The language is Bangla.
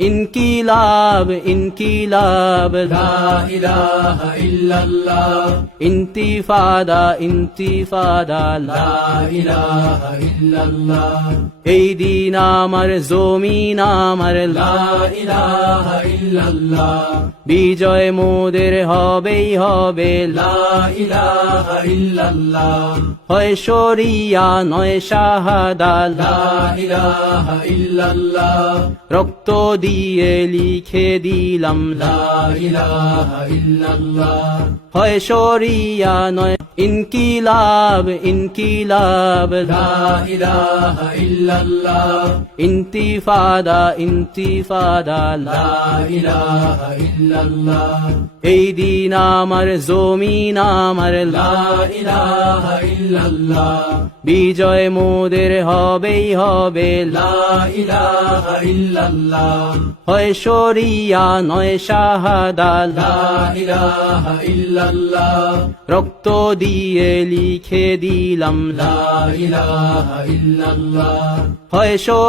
ইনকিলাব ইনকিলাব লা ইলাহা ইল্লাল্লাহ ইন্তিফাদা ইন্তিফাদা লা ইলাহা ইল্লাল্লাহ এই দিন আমার জমিন আমার লা ইলাহা ইল্লাল্লাহ বিজয় মোদের হবেই হবে লা ইলাহা ইল্লাল্লাহ হয় শরিয়া নয় শাহাদা লা ইলাহা ইল্লাল্লাহ রক্ত দিয়ে লিখে দিলাম লা ইলাহা ইল্লাল্লাহ হয় শরিয়া নয় ইনকিলাব ইনকিলাব লা ইলাহা ইল্লাল্লাহ ইন্তিফাদা ইন্তিফাদা লা ইলাহা ইল্লাল্লাহ এই দিন আমার জমিন আমার লা ইলাহা ইল্লাল্লাহ বিজয় মোদের হবেই হবে লা ইলাহা ইল্লাল্লাহ হয় শরিয়া নয় শাহাদা লা ইলাহা ইল্লাল্লাহ রক্ত দিয়ে লিখে দিলাম লা ইলাহা ইল্লাল্লাহ হয় শরিয়া